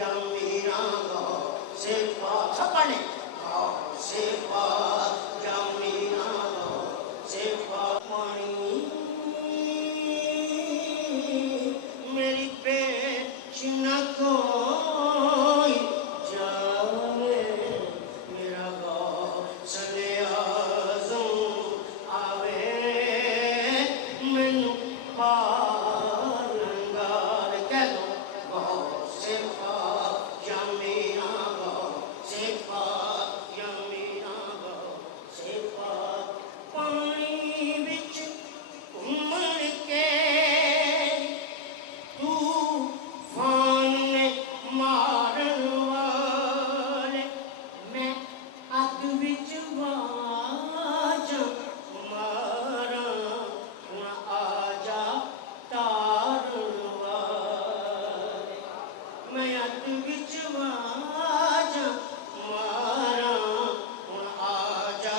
जमीना गो से पा छपने गो से पा जमीना गो से पा पानी मेरी पेश न कोई जावे मेरा गो सले आज़म आवे मैनू पार लंगार कह दो गो से पा जमीना गो से पा जमीना गो से पा पानी विच घुमण के तूफान ने मारन वाले मैं अग विच वाजा मारा हुण आजा तारन वाले मैं अग विच वाजा मारा हुण आजा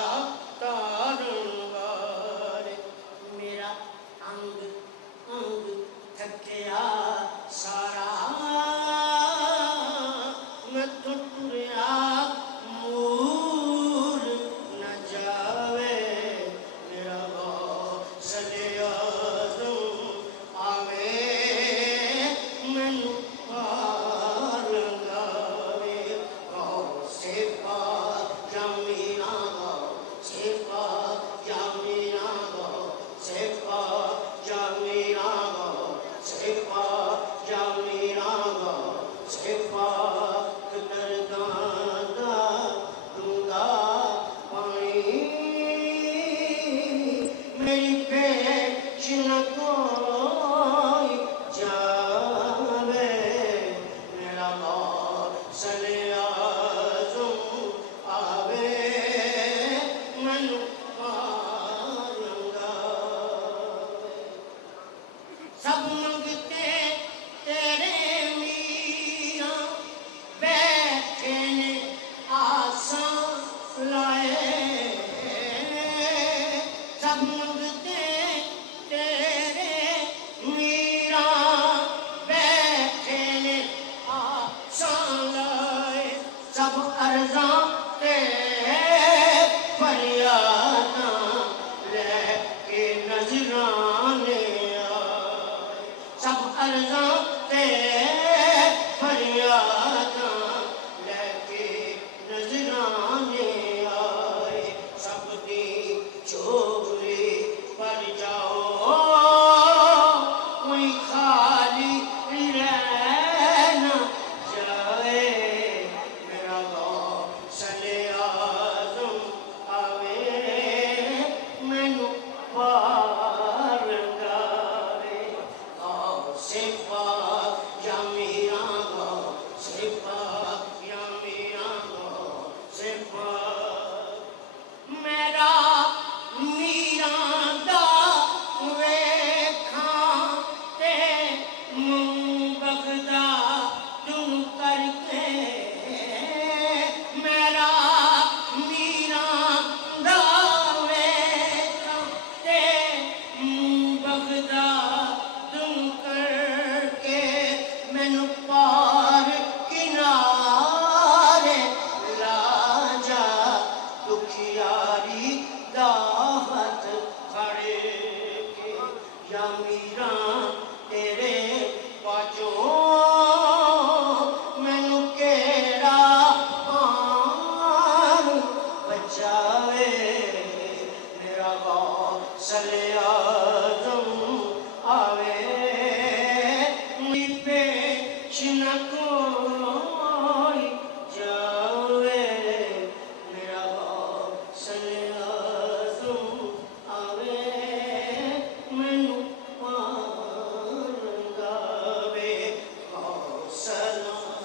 तारन वाले मेरा अंग अंग थकिया सारा मैं तो टुरिया मूल न जावे मेरा गो सले आज़म आवे मैनू पार लंगावे गो से पा जमीना गो से पा जमीना गो से पा जमीना गो से पा जमीना गो से पा दरगादा दूंगा पानी मेरी पेश न कोई जावे मेरा गो सले आज़म आवे मैनू पार लंगावे सब मंगते तेरे मियां बैठे ने आसां लाए सब मंगते तेरे मीरा बैठे ने आसां लाए सब अर्ज़ां ते फरियादां लेके नजराने आए सब अर्ज़ां ते फरियादां लेके नजराने आए सब दी चोरी पर जाओ कोई खाली रह न जाए मेरा गो सले आज़म आवे मैनू पार लंगावे गो से पा जमीना गो से पा जमीना गो से पा मेरा मीरा दा वेखां ते मुंबगदा तुम करके मेरा मीरा दा वेखां ते मुंबगदा तुम करके मैनू पार किनारे लाजा दुखियारी दा हथ खड़े के या मीरा तेरे पाचों मैनू केड़ा आन बचावे मेरा गो सले आज़म आवे मेरी पेश न कोई जावे मेरा गो सले आज़म आवे मैनू पार लंगावे गो सलाम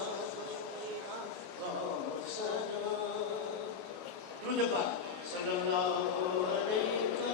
गो सलाम सल्लल्लाहु अलैहि